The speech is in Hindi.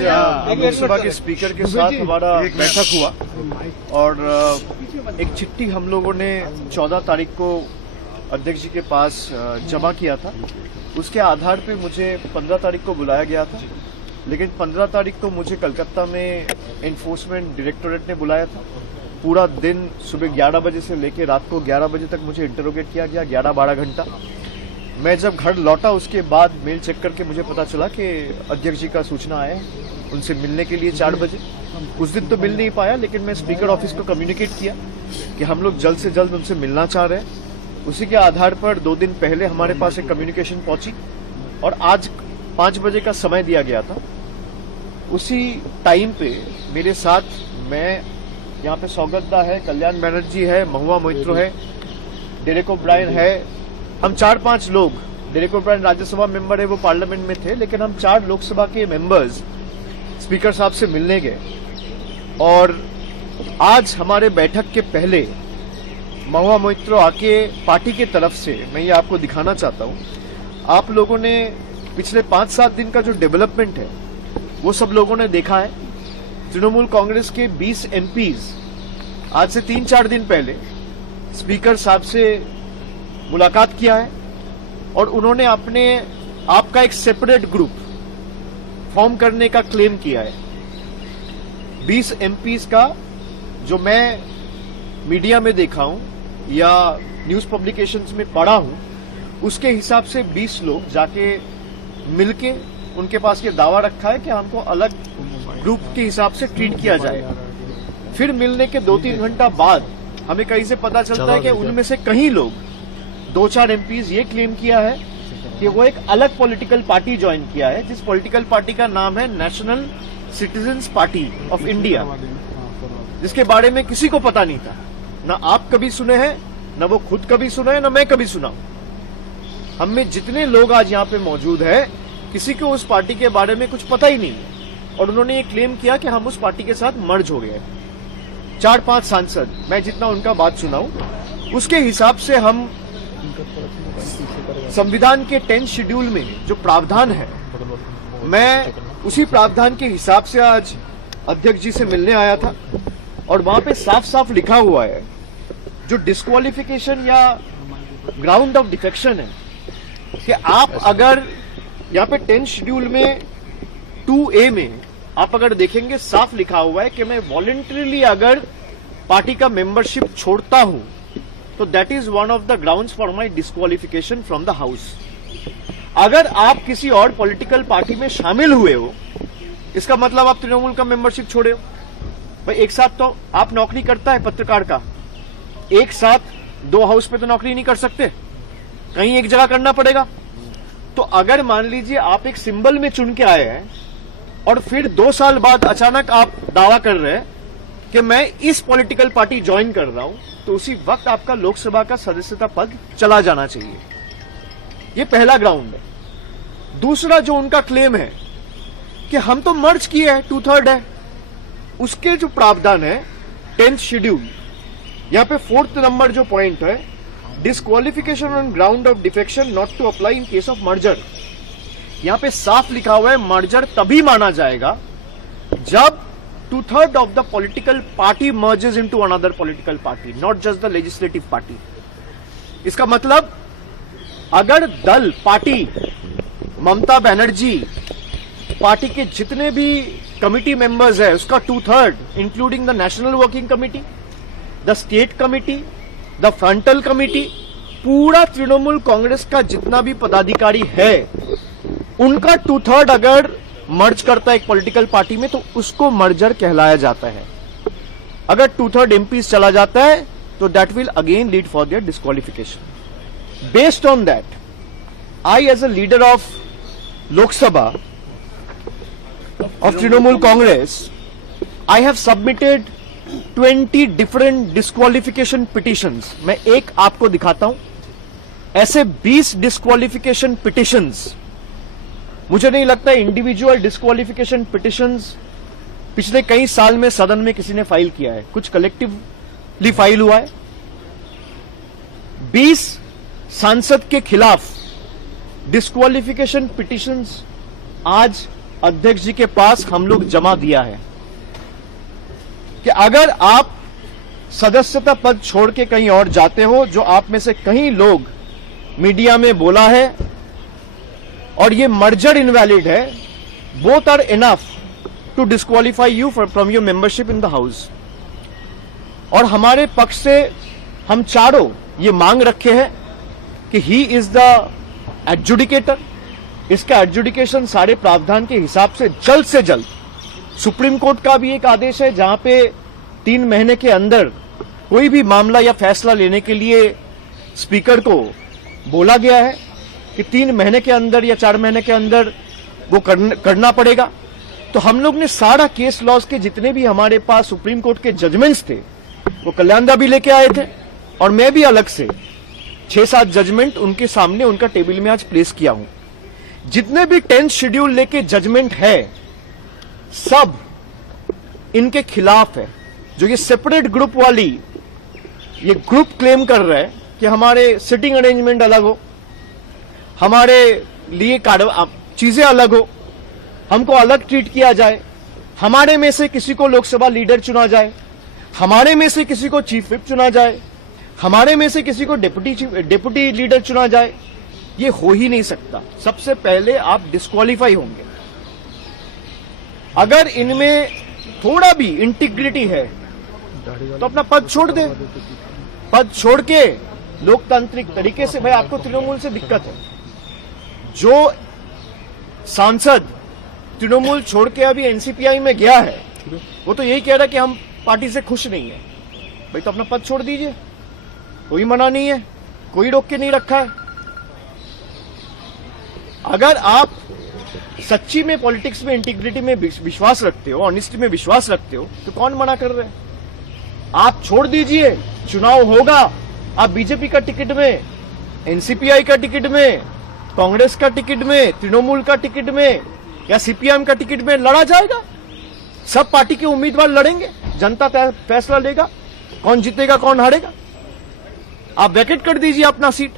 लोकसभा के स्पीकर के साथ हमारा बैठक हुआ और एक चिट्ठी हम लोगों ने 14 तारीख को अध्यक्ष जी के पास जमा किया था। उसके आधार पे मुझे 15 तारीख को बुलाया गया था, लेकिन 15 तारीख को मुझे कलकत्ता में एनफोर्समेंट डायरेक्टोरेट ने बुलाया था। पूरा दिन सुबह 11 बजे से लेकर रात को 11 बजे तक मुझे इंटरोगेट किया गया, 11-12 घंटा। मैं जब घर लौटा उसके बाद मेल चेक करके मुझे पता चला कि अध्यक्ष जी का सूचना आया उनसे मिलने के लिए 4 बजे। उस दिन तो मिल नहीं पाया, लेकिन मैं स्पीकर ऑफिस को कम्युनिकेट किया कि हम लोग जल्द से जल्द उनसे मिलना चाह रहे हैं। उसी के आधार पर 2 दिन पहले हमारे पास एक कम्युनिकेशन पहुंची और आज 5 बजे का समय दिया गया था। उसी टाइम पे मेरे साथ मैं यहाँ पे सौगतदा है, कल्याण बनर्जी है, महुआ मोइत्रो है, डेरेक ओब्रायन है। हम 4-5 लोग, डेरेक ओब्रायन राज्यसभा मेंबर है, वो पार्लियामेंट में थे, लेकिन हम 4 लोकसभा के मेंबर्स स्पीकर साहब से मिलने गए। और आज हमारे बैठक के पहले महुआ मोइत्रो आके पार्टी की तरफ से, मैं ये आपको दिखाना चाहता हूँ, आप लोगों ने पिछले 5-7 दिन का जो डेवलपमेंट है वो सब लोगों ने देखा है। तृणमूल कांग्रेस के 20 एमपीज आज से 3-4 दिन पहले स्पीकर साहब से मुलाकात किया है और उन्होंने अपने आपका एक सेपरेट ग्रुप फॉर्म करने का क्लेम किया है। 20 एमपीज का जो मैं मीडिया में देखा हूं या न्यूज पब्लिकेशंस में पढ़ा हूं, उसके हिसाब से 20 लोग जाके मिलके उनके पास ये दावा रखा है कि हमको अलग ग्रुप के हिसाब से ट्रीट किया जाएगा। फिर मिलने के 2-3 घंटा बाद हमें कहीं से पता चलता है कि उनमें से कहीं लोग 2-4 एमपीज ये क्लेम किया है कि वो एक अलग पॉलिटिकल पार्टी ज्वाइन किया है, जिस पॉलिटिकल पार्टी का नाम है national citizens party of India, जिसके बारे में किसी को पता नहीं था। ना आप कभी सुने हैं, ना वो खुद कभी सुने हैं, ना मैं कभी सुना। हम में जितने लोग आज यहाँ पे मौजूद है, किसी को उस पार्टी के बारे में कुछ पता ही नहीं है। और उन्होंने ये क्लेम किया कि हम उस पार्टी के साथ मर्ज हो गए। 4-5 सांसद, मैं जितना उनका बात सुना हूं, उसके हिसाब से हम संविधान के 10th शेड्यूल में जो प्रावधान है, मैं उसी प्रावधान के हिसाब से आज अध्यक्ष जी से मिलने आया था। और वहां पे साफ साफ लिखा हुआ है, जो डिस्क्वालिफिकेशन या ग्राउंड ऑफ डिफेक्शन है, कि आप अगर यहाँ पे 10th शेड्यूल में 2A में आप अगर देखेंगे, साफ लिखा हुआ है कि मैं वॉलंटरीली अगर पार्टी का मेंबरशिप छोड़ता हूं तो that is one of the grounds for my disqualification from the house. अगर आप किसी और पॉलिटिकल पार्टी में शामिल हुए हो, इसका मतलब आप तृणमूल का मेंबरशिप छोड़े हो। भाई एक साथ तो आप नौकरी करता है पत्रकार का, एक साथ 2 हाउस पे तो नौकरी नहीं कर सकते, कहीं एक जगह करना पड़ेगा। तो अगर मान लीजिए आप एक सिंबल में चुन के आए हैं और फिर 2 साल बाद अचानक आप दावा कर रहे हैं कि मैं इस पॉलिटिकल पार्टी ज्वाइन कर रहा हूं, तो उसी वक्त आपका लोकसभा का सदस्यता पद चला जाना चाहिए। ये पहला ग्राउंड है। दूसरा जो उनका क्लेम है कि हम तो मर्ज किए हैं, 2/3 है, उसके जो प्रावधान है 10th शेड्यूल, यहां पे 4th नंबर जो पॉइंट है, disqualification on ground of defection not to apply in case of merger. यहां पे साफ लिखा हुआ है मर्जर तभी माना जाएगा जब 2/3 of the political party merges into another political party, not just the legislative party. इसका मतलब अगर दल, पार्टी, ममता बनर्जी पार्टी के जितने भी कमिटी मेंबर्स है उसका 2/3, including the national working committee, the state committee, the frontal committee, पूरा तृणमूल कांग्रेस का जितना भी पदाधिकारी है, उनका 2/3 अगर मर्ज करता है एक पॉलिटिकल पार्टी में, तो उसको मर्जर कहलाया जाता है। अगर 2/3 एमपीज चला जाता है तो that will again lead for their disqualification. Based on that, I as a leader of Lok Sabha of Trinamool Congress, I have submitted 20 different disqualification petitions. मैं एक आपको दिखाता हूं। ऐसे 20 डिस्क्वालिफिकेशन पिटिशंस, मुझे नहीं लगता इंडिविजुअल डिस्क्वालिफिकेशन पिटिशंस पिछले कई साल में सदन में किसी ने फाइल किया है। कुछ कलेक्टिवली फाइल हुआ है। 20 सांसद के खिलाफ डिस्क्वालिफिकेशन पिटिशंस आज अध्यक्ष जी के पास हम लोग जमा दिया है कि अगर आप सदस्यता पद छोड़ के कहीं और जाते हो, जो आप में से कई लोग मीडिया में बोला है, और ये मर्जर इनवैलिड है, both are enough to disqualify you from your membership in the house. और हमारे पक्ष से हम चारों ये मांग रखे हैं कि ही इज द एडजुडिकेटर, इसका एडजुडिकेशन सारे प्रावधान के हिसाब से जल्द सुप्रीम कोर्ट का भी एक आदेश है जहां पे 3 महीने के अंदर कोई भी मामला या फैसला लेने के लिए स्पीकर को बोला गया है कि 3 महीने के अंदर या 4 महीने के अंदर वो करना पड़ेगा। तो हम लोग ने सारा केस लॉज के जितने भी हमारे पास सुप्रीम कोर्ट के जजमेंट्स थे वो कल्याणदा भी लेके आए थे, और मैं भी अलग से 6-7 जजमेंट उनके सामने उनका टेबल में आज प्लेस किया हूं। जितने भी 10th शेड्यूल लेके जजमेंट है सब इनके खिलाफ है। जो ये सेपरेट ग्रुप वाली ये ग्रुप क्लेम कर रहा है कि हमारे सिटिंग अरेंजमेंट अलग हो, हमारे लिए चीजें अलग हो, हमको अलग ट्रीट किया जाए, हमारे में से किसी को लोकसभा लीडर चुना जाए, हमारे में से किसी को चीफ विप चुना जाए, हमारे में से किसी को डिप्टी लीडर चुना जाए, ये हो ही नहीं सकता। सबसे पहले आप डिस्क्वालीफाई होंगे। अगर इनमें थोड़ा भी इंटीग्रिटी है तो अपना पद छोड़ दे, पद छोड़ के लोकतांत्रिक तरीके से, भाई आपको तृणमूल से दिक्कत है, जो सांसद तृणमूल छोड़ के अभी एनसीपीआई में गया है वो तो यही कह रहा है कि हम पार्टी से खुश नहीं है। भाई तो अपना पद छोड़ दीजिए, कोई मना नहीं है, कोई रोक के नहीं रखा है। अगर आप सच्ची में पॉलिटिक्स में इंटीग्रिटी में विश्वास रखते हो, ऑनेस्टी में विश्वास रखते हो, तो कौन मना कर रहे हैं? आप छोड़ दीजिए, चुनाव होगा, आप बीजेपी का टिकट में, एनसीपीआई का टिकट में, कांग्रेस का टिकट में, तृणमूल का टिकट में या सीपीएम का टिकट में लड़ा जाएगा। सब पार्टी के उम्मीदवार लड़ेंगे, जनता फैसला लेगा कौन जीतेगा कौन हारेगा। आप वैकेट कर दीजिए अपना सीट।